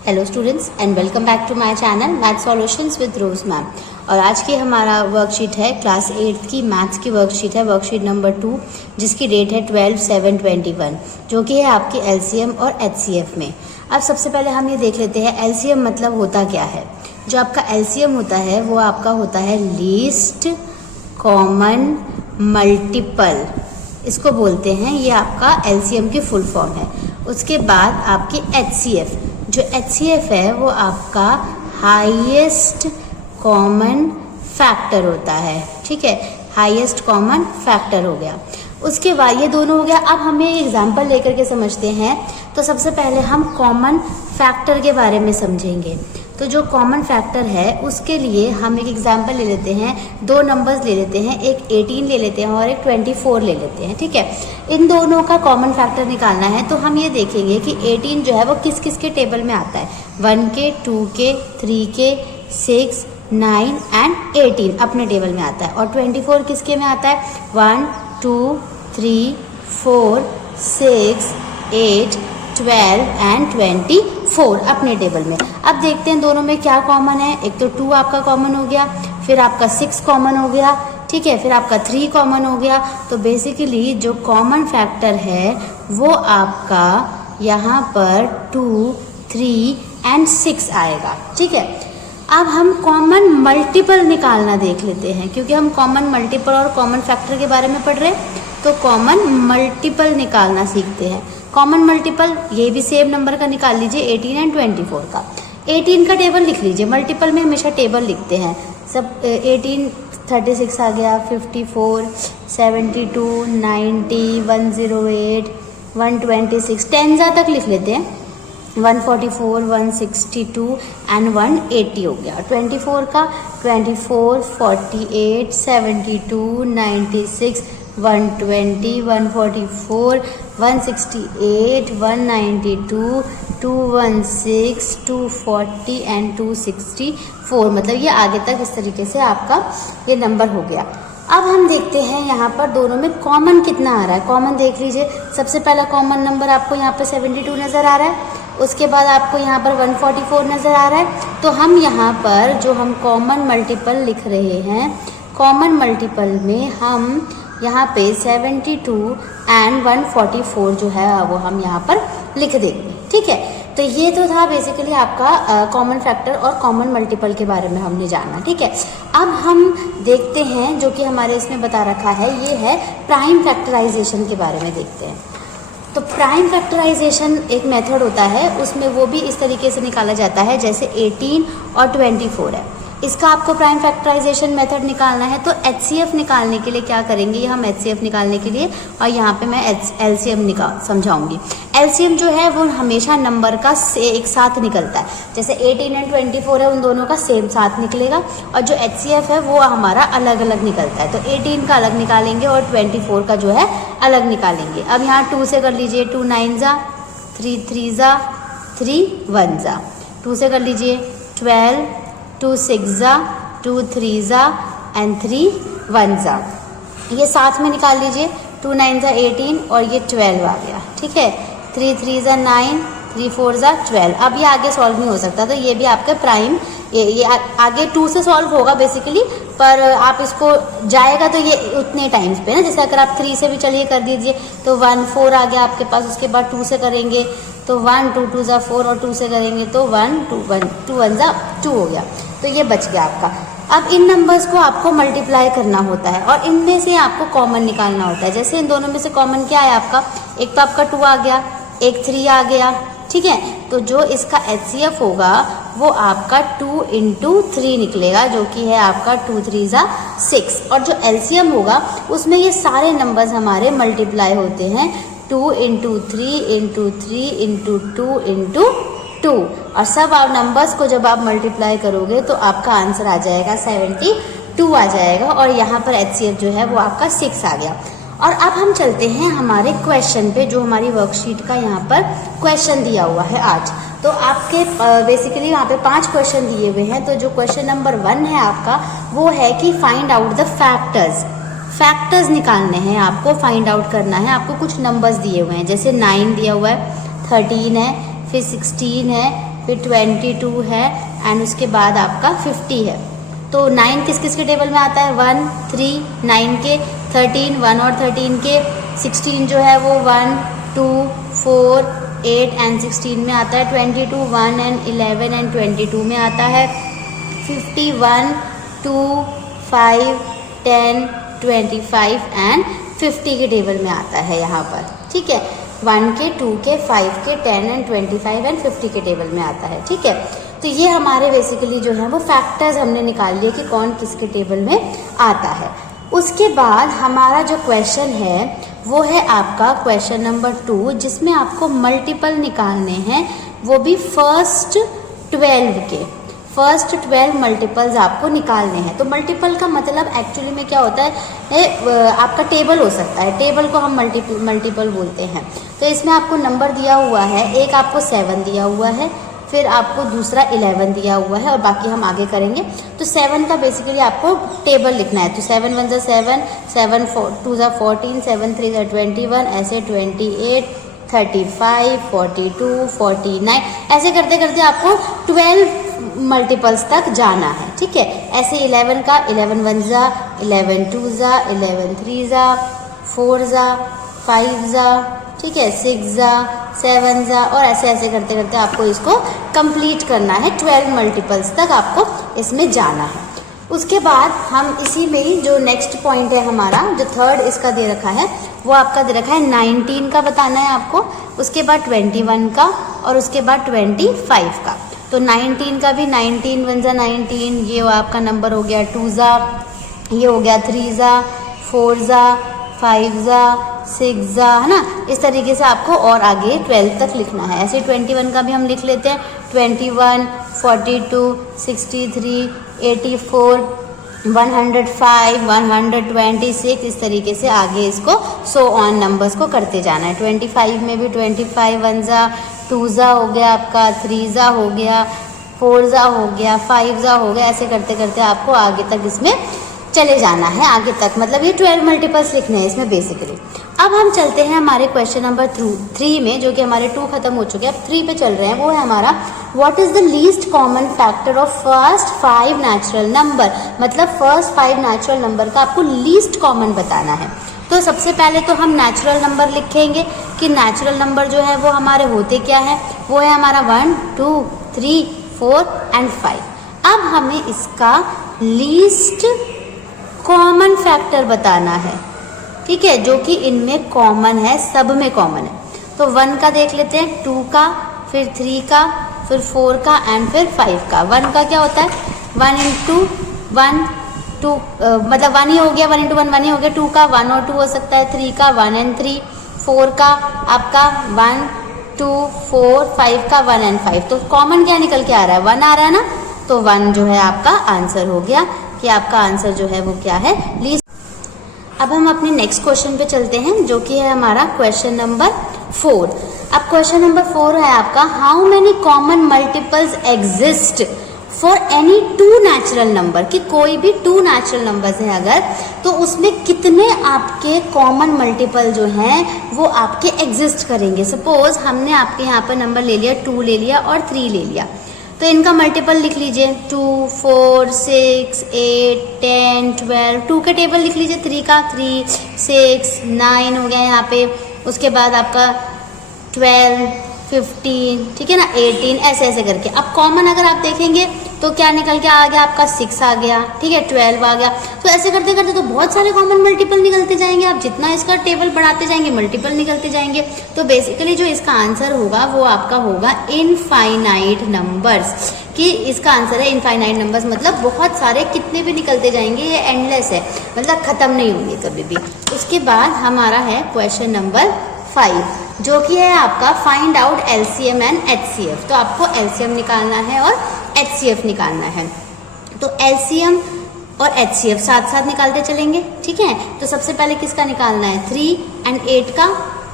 Hello students and welcome back to my channel math solutions with Rose ma'am. और आज की हमारा worksheet है क्लास 8 की मैथ्स की वर्कशीट है, वर्कशीट नंबर 2, जिसकी डेट है 12/7/21, जो कि है आपकी एलसीएम और एचसीएफ में। अब सबसे पहले हम ये देख लेते हैं एलसीएम मतलब होता क्या है। जो आपका एलसीएम होता है वो आपका होता है लीस्ट कॉमन मल्टीपल, इसको बोलते हैं, ये आपका एलसीएम की फुल फॉर्म है। उसके बाद आपकी एचसीएफ, जो एचसीएफ है वो आपका हाईएस्ट कॉमन फैक्टर होता है, ठीक है, हाईएस्ट कॉमन फैक्टर हो गया। उसके बाद ये दोनों हो गया। अब हमें एग्जांपल लेकर के समझते हैं। तो सबसे पहले हम कॉमन फैक्टर के बारे में समझेंगे। तो जो कॉमन फैक्टर है उसके लिए हम एक एग्जांपल ले लेते हैं, दो नंबर्स ले लेते हैं, एक 18 ले लेते हैं और एक 24 ले लेते हैं, ठीक है। इन दोनों का कॉमन फैक्टर निकालना है तो हम ये देखेंगे कि 18 जो है वो किस किस के टेबल में आता है, 1 के, 2 के, 3 के, 6, 9 एंड 18 अपने टेबल में आता है। और 24 किसके में आता है, 1, 2, 3, 4, 6, 8, 12 एंड 24 अपने टेबल में। अब देखते हैं दोनों में क्या कॉमन है। एक तो 2 आपका कॉमन हो गया, फिर आपका 6 कॉमन हो गया, ठीक है, फिर आपका 3 कॉमन हो गया। तो बेसिकली जो कॉमन फैक्टर है वो आपका यहाँ पर 2, 3 एंड 6 आएगा, ठीक है। अब हम कॉमन मल्टीपल निकालना देख लेते हैं, क्योंकि हम कॉमन मल्टीपल और कॉमन फैक्टर के बारे में पढ़ रहे हैं। तो कॉमन मल्टीपल निकालना सीखते हैं। कॉमन मल्टीपल ये भी सेम नंबर का निकाल लीजिए, 18 एंड 24 का। 18 का टेबल लिख लीजिए, मल्टीपल में हमेशा टेबल लिखते हैं सब। 18 36 आ गया, 54 72 90 108 126 10 तक लिख लेते हैं। 144 162 एंड 180 हो गया। 24 का 24 48 72 96 120 144 168 192 216 240 एंड 264, मतलब ये आगे तक इस तरीके से आपका ये नंबर हो गया। अब हम देखते हैं यहाँ पर दोनों में कॉमन कितना आ रहा है। कॉमन देख लीजिए, सबसे पहला कॉमन नंबर आपको यहाँ पर 72 नज़र आ रहा है, उसके बाद आपको यहाँ पर 144 नज़र आ रहा है। तो हम यहाँ पर जो हम कॉमन मल्टीपल लिख रहे हैं, कॉमन मल्टीपल में हम यहाँ पे 72 एंड 144 जो है वो हम यहाँ पर लिख देंगे, ठीक है। तो ये तो था बेसिकली आपका कॉमन फैक्टर और कॉमन मल्टीपल के बारे में हमने जाना, ठीक है। अब हम देखते हैं जो कि हमारे इसमें बता रखा है, ये है प्राइम फैक्टराइजेशन के बारे में देखते हैं। तो प्राइम फैक्टराइजेशन एक मेथड होता है, उसमें वो भी इस तरीके से निकाला जाता है जैसे 18 और 24 है। इसका आपको प्राइम फैक्टराइजेशन मेथड निकालना है। तो एचसीएफ निकालने के लिए क्या करेंगे, हम एचसीएफ निकालने के लिए, और यहाँ पे मैं एलसीएम समझाऊंगी। एलसीएम जो है वो हमेशा नंबर का एक साथ निकलता है, जैसे 18 एंड 24 है, उन दोनों का सेम साथ निकलेगा। और जो एचसीएफ है वो हमारा अलग अलग निकलता है। तो 18 का अलग निकालेंगे और 24 का जो है अलग निकालेंगे। अब यहाँ 2 से कर लीजिए, 2 9 जा, 3 3 जा, 3 1 जा। 2 से कर लीजिए 12, 2 6 जा, 2 3 जा एंड 3 1 जा। ये साथ में निकाल लीजिए, 2 9 जा 18 और ये 12 आ गया, ठीक है। 3 3 जा 9, 3 4 जा 12। अब ये आगे सॉल्व नहीं हो सकता, तो ये भी आपके प्राइम, ये आगे 2 से सॉल्व होगा बेसिकली, पर आप इसको जाएगा तो ये उतने टाइम्स पे ना, जैसे अगर आप 3 से भी चलिए कर दीजिए तो 1 4 आ गया आपके पास। उसके बाद 2 से करेंगे तो 1 2 2 जा 4 और 2 से करेंगे तो 1 2 1 2 1 जा 2 हो गया। तो ये बच गया आपका। अब इन नंबर्स को आपको मल्टीप्लाई करना होता है और इनमें से आपको कॉमन निकालना होता है। जैसे इन दोनों में से कॉमन क्या है आपका, एक तो आपका 2 आ गया, एक 3 आ गया, ठीक है। तो जो इसका एचसीएफ होगा वो आपका 2 इंटू 3 निकलेगा, जो कि है आपका 2 3 जा 6। और जो एलसीएम होगा उसमें ये सारे नंबर्स हमारे मल्टीप्लाई होते हैं, 2 इंटू 3 इंटू 3 इंटू 2 इंटू 2। और सब आप नंबर्स को जब आप मल्टीप्लाई करोगे तो आपका आंसर आ जाएगा 72 आ जाएगा। और यहाँ पर एचसीएफ जो है वो आपका 6 आ गया। और अब हम चलते हैं हमारे क्वेश्चन पे, जो हमारी वर्कशीट का यहाँ पर क्वेश्चन दिया हुआ है आज। तो आपके बेसिकली यहाँ पे 5 क्वेश्चन दिए हुए हैं। तो जो क्वेश्चन नंबर 1 है आपका वो है कि find out the factors. Factors निकालने हैं आपको, फाइंड आउट करना है। आपको कुछ नंबर्स दिए हुए हैं, जैसे 9 दिया हुआ है, 13 है, फिर 16 है, फिर 22 है एंड उसके बाद आपका 50 है। तो 9 किस किस के टेबल में आता है? 1, 3, 9 के, 13, 1 और 13 के, 16 जो है वो 1, 2, 4, 8 एंड 16 में आता है, 22 1 एंड 11 एंड 22 में आता है, 51, 2, 5, 10, 25 एंड 50 के टेबल में आता है यहाँ पर, ठीक है। 1 के, 2 के, 5 के, 10 एंड 25 एंड 50 के टेबल में आता है, ठीक है। तो ये हमारे बेसिकली जो है वो फैक्टर्स हमने निकाल लिए कि कौन किसके टेबल में आता है। उसके बाद हमारा जो क्वेश्चन है वो है आपका क्वेश्चन नंबर 2, जिसमें आपको मल्टीपल निकालने हैं, वो भी फर्स्ट 12 मल्टीपल्स आपको निकालने हैं। तो मल्टीपल का मतलब एक्चुअली में क्या होता है, आपका टेबल हो सकता है, टेबल को हम मल्टीपल बोलते हैं। तो इसमें आपको नंबर दिया हुआ है, एक आपको 7 दिया हुआ है, फिर आपको दूसरा 11 दिया हुआ है और बाकी हम आगे करेंगे। तो 7 का बेसिकली आपको टेबल लिखना है। तो 7 1 7, 7 2 14, 7 3 21, ऐसे 28, 35, 42, 49, ऐसे करते करते आपको 12 मल्टीपल्स तक जाना है, ठीक है। ऐसे 11 का 11 1 जा, 11 2 जा, 11 3 जा, 4 जा, 5 जा, ठीक है, 6 जा, 7 जा, और ऐसे ऐसे करते करते आपको इसको कंप्लीट करना है। 12 मल्टीपल्स तक आपको इसमें जाना है। उसके बाद हम इसी में ही जो नेक्स्ट पॉइंट है हमारा, जो थर्ड इसका दे रखा है, वो आपका दे रखा है 19 का बताना है आपको, उसके बाद 21 का और उसके बाद 25 का। तो 19 का भी 19 1 जा 19, ये आपका नंबर हो गया 2 जा, ये हो गया 3 जा, 4 जा, 5 जा, 6 जा, है ना। इस तरीके से आपको और आगे 12 तक लिखना है। ऐसे 21 का भी हम लिख लेते हैं, 21, 42, 63, 84, 105, 126, इस तरीके से आगे इसको सो ऑन नंबर्स को करते जाना है। 25 में भी 25 1 जा, 2 जा हो गया आपका, 3 जा हो गया, 4 जा हो गया, 5 जा हो गया, ऐसे करते करते आपको आगे तक इसमें चले जाना है, आगे तक, मतलब ये 12 मल्टीपल्स लिखने हैं इसमें बेसिकली। अब हम चलते हैं हमारे क्वेश्चन नंबर 3 में, जो कि हमारे 2 खत्म हो चुके हैं, अब 3 पे चल रहे हैं। वो है हमारा what is the least common factor of first 5 natural number, मतलब फर्स्ट 5 नेचुरल नंबर का आपको लीस्ट कॉमन बताना है। तो सबसे पहले तो हम नेचुरल नंबर लिखेंगे कि नेचुरल नंबर जो है वो हमारे होते क्या है, वो है हमारा 1 2 3 4 एंड 5। अब हमें इसका लीस्ट कॉमन फैक्टर बताना है, ठीक है, जो कि इनमें कॉमन है, सब में कॉमन है। तो 1 का देख लेते हैं, 2 का, फिर 3 का, फिर 4 का एंड फिर 5 का। 1 का क्या होता है, 1 into 1 2, मतलब 1 ही हो गया, 1 into 1 1 ही हो गया। 2 का 1 और 2 हो सकता है, 3 का 1 and 3, 4 का आपका 1 2 4, 5 का 1 and 5। तो कॉमन क्या निकल के आ रहा है, 1 आ रहा है ना, तो 1 जो है आपका आंसर हो गया, कि आपका आंसर जो है वो क्या है, लीस्ट। अब हम अपने नेक्स्ट क्वेश्चन पे चलते हैं, जो कि है हमारा क्वेश्चन नंबर 4। अब क्वेश्चन नंबर 4 है आपका, how many common multiples exist for any 2 natural number, कि कोई भी 2 नेचुरल नंबर्स हैं अगर, तो उसमें कितने आपके कॉमन मल्टीपल जो हैं वो आपके एग्जिस्ट करेंगे। सपोज हमने आपके यहाँ पर नंबर ले लिया, 2 ले लिया और 3 ले लिया, तो इनका मल्टीपल लिख लीजिए, 2 4 6 8 10 12, 2 का टेबल लिख लीजिए, 3 का 3 6 9 हो गया यहाँ पे, उसके बाद आपका 12 15, ठीक है ना, 18, ऐसे ऐसे करके। अब कॉमन अगर आप देखेंगे तो क्या निकल के आ गया आपका, 6 आ गया, ठीक है, 12 आ गया। तो ऐसे करते करते तो बहुत सारे कॉमन मल्टीपल निकलते जाएंगे, आप जितना इसका टेबल बढ़ाते जाएंगे मल्टीपल निकलते जाएंगे। तो बेसिकली जो इसका आंसर होगा वो आपका होगा इनफाइनाइट नंबर्स, कि इसका आंसर है इनफाइनाइट नंबर्स, मतलब बहुत सारे, कितने भी निकलते जाएंगे, ये एंडलेस है, मतलब खत्म नहीं होंगे कभी भी। उसके बाद हमारा है क्वेश्चन नंबर 5, जो कि है आपका find out LCM and HCF। तो आपको LCM निकालना है और HCF निकालना है। तो LCM और HCF साथ साथ निकालते चलेंगे, ठीक है। तो सबसे पहले किसका निकालना है, 3 and 8 का,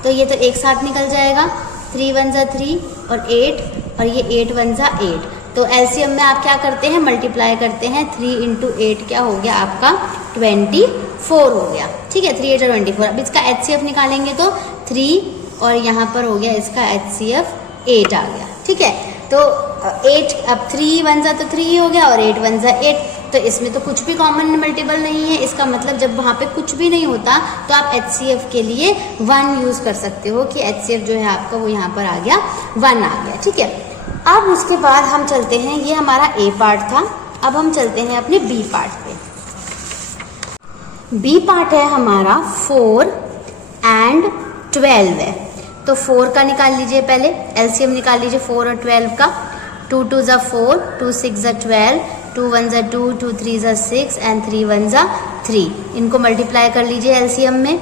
तो ये तो एक साथ निकल जाएगा, 3 1 जा 3 और 8, और ये 8 1 जा 8। तो LCM में आप क्या करते हैं, मल्टीप्लाई करते हैं, 3 into 8 क्या हो गया आपका, 24 हो गया, ठीक है, 3 8 और 24। अब इसका HCF निकालेंगे तो 3 और यहाँ पर हो गया इसका HCF 8 आ गया, ठीक है। तो 8 अब 3 1 जा तो 3 हो गया और 8 1 जा 8, तो इसमें तो कुछ भी कॉमन मल्टीपल नहीं है। इसका मतलब जब वहाँ पे कुछ भी नहीं होता तो आप HCF के लिए 1 यूज़ कर सकते हो कि HCF जो है आपका वो यहाँ पर आ गया 1 आ गया, ठीक है। अब उसके बाद हम चलते हैं, ये हमारा A पार्ट था, अब हम चलते हैं अपने B पार्ट पे। B पार्ट है हमारा 4 and 12 है, तो 4 का निकाल लीजिए, पहले LCM निकाल लीजिए 4 और 12 का। 2 2 जा 4, 2 6 जा 12, 2 1 जा 2, 2 3 जा 6 एंड 3 1 जा 3। इनको मल्टीप्लाई कर लीजिए LCM में,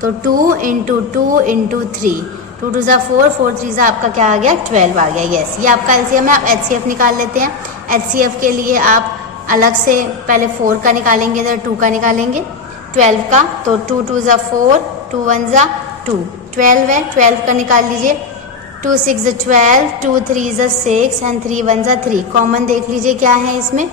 तो 2 इंटू 2 इंटू 3, 2 2 जा 4, 4 3 जा आपका क्या आ गया 12 आ गया। यस, ये आपका LCM है। आप HCF निकाल लेते हैं। HCF के लिए आप अलग से पहले 4 का निकालेंगे तो 2 का निकालेंगे, 12 का, तो 2 2 जा 4, 2 1 जा 2, 12 है, 12 का निकाल लीजिए। 2 6 जा 12, 2 3 जा 6 एंड 3 1 जा 3। कॉमन देख लीजिए क्या है इसमें,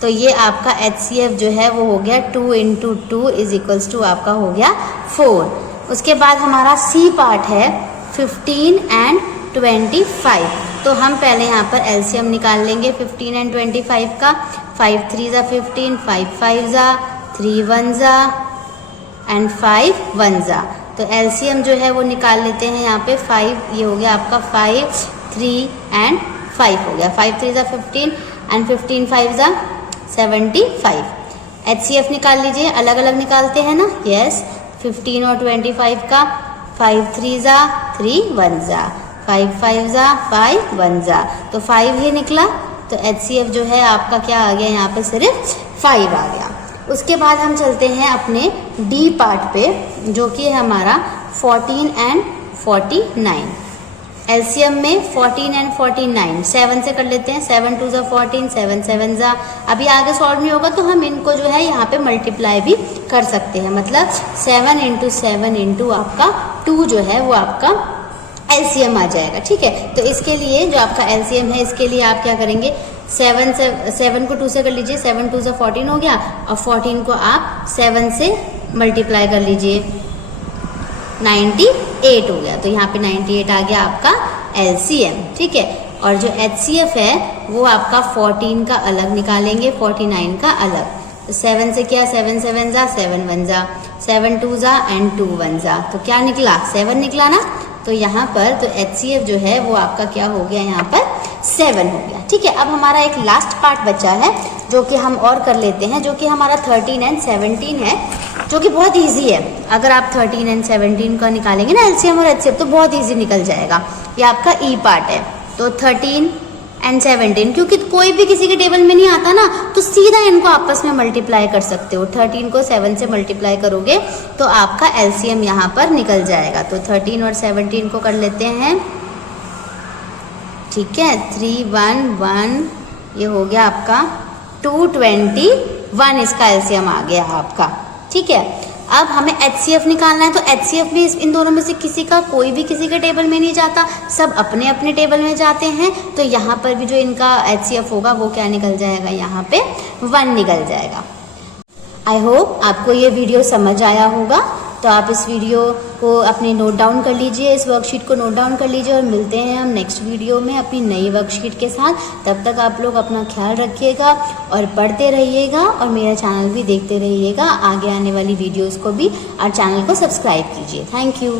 तो ये आपका HCF जो है वो हो गया 2 इंटू 2 इज इक्वल्स टू आपका हो गया 4। उसके बाद हमारा C पार्ट है 15 एंड 25, तो हम पहले यहाँ पर LCM निकाल लेंगे 15 एंड 25 का। 5 3 जा 15, 5 5 जा, 3 1 जा एंड 5 1 जा, तो LCM जो है वो निकाल लेते हैं यहाँ पे 5, ये हो गया आपका 5 3 एंड 5 हो गया। 5 3 जा 15 एंड 15 5 जा 75। HCF निकाल लीजिए, अलग अलग निकालते हैं ना। यस, 15 और 25 का, 5 3 जा 3 1 जा, 5 5 जा 5 1 जा, तो 5 ही निकला, तो HCF जो है आपका क्या आ गया यहाँ पे सिर्फ 5 आ गया। उसके बाद हम चलते हैं अपने D पार्ट पे, जो कि है हमारा 14 एंड 49। LCM में 14 एंड 49 7 से कर लेते हैं। 7 2 जा 14, 7 7 जा, अभी आगे सॉल्व नहीं होगा तो हम इनको जो है यहाँ पे मल्टीप्लाई भी कर सकते हैं, मतलब 7 इंटू 7 इंटू आपका 2 जो है वो आपका LCM आ जाएगा, ठीक है। तो इसके लिए जो आपका LCM है, इसके लिए आप क्या करेंगे, 7 को 2 से कर लीजिए, 7 2 से 14 हो गया, और 14 को आप 7 से मल्टीप्लाई कर लीजिए, 98 हो गया, तो यहाँ पे 98 आ गया आपका LCM, ठीक है। और जो HCF है वो आपका 14 का अलग निकालेंगे, 49 का अलग, तो 7 से क्या, 7 7 जा 7 1 जा, 7 2 जा एंड 2 1 जा, तो क्या निकला 7 निकला ना। तो यहाँ पर तो HCF जो है वो आपका क्या हो गया, यहाँ पर 7 हो गया, ठीक है। अब हमारा एक लास्ट पार्ट बचा है जो कि हम और कर लेते हैं, जो कि हमारा 13 एंड 17 है, जो कि बहुत इजी है। अगर आप 13 एंड 17 का निकालेंगे ना LCM और HCF तो बहुत इजी निकल जाएगा। ये आपका E पार्ट है, तो 13 एंड 17, क्योंकि कोई भी किसी के टेबल में नहीं आता ना, तो सीधा इनको आपस में मल्टीप्लाई कर सकते हो। 13 को 7 से मल्टीप्लाई करोगे तो आपका LCM यहाँ पर निकल जाएगा। तो 13 और 17 को कर लेते हैं, ठीक है। 3 1 1, ये हो गया आपका 221, इसका LCM आ गया आपका, ठीक है। अब हमें HCF निकालना है, तो HCF में इन दोनों में से किसी का कोई भी किसी के टेबल में नहीं जाता, सब अपने अपने टेबल में जाते हैं। तो यहाँ पर भी जो इनका HCF होगा वो क्या निकल जाएगा, यहाँ पे 1 निकल जाएगा। आई होप आपको ये वीडियो समझ आया होगा, तो आप इस वीडियो को अपने नोट डाउन कर लीजिए, इस वर्कशीट को नोट डाउन कर लीजिए, और मिलते हैं हम नेक्स्ट वीडियो में अपनी नई वर्कशीट के साथ। तब तक आप लोग अपना ख्याल रखिएगा और पढ़ते रहिएगा, और मेरा चैनल भी देखते रहिएगा, आगे आने वाली वीडियोस को भी, और चैनल को सब्सक्राइब कीजिए। Thank you.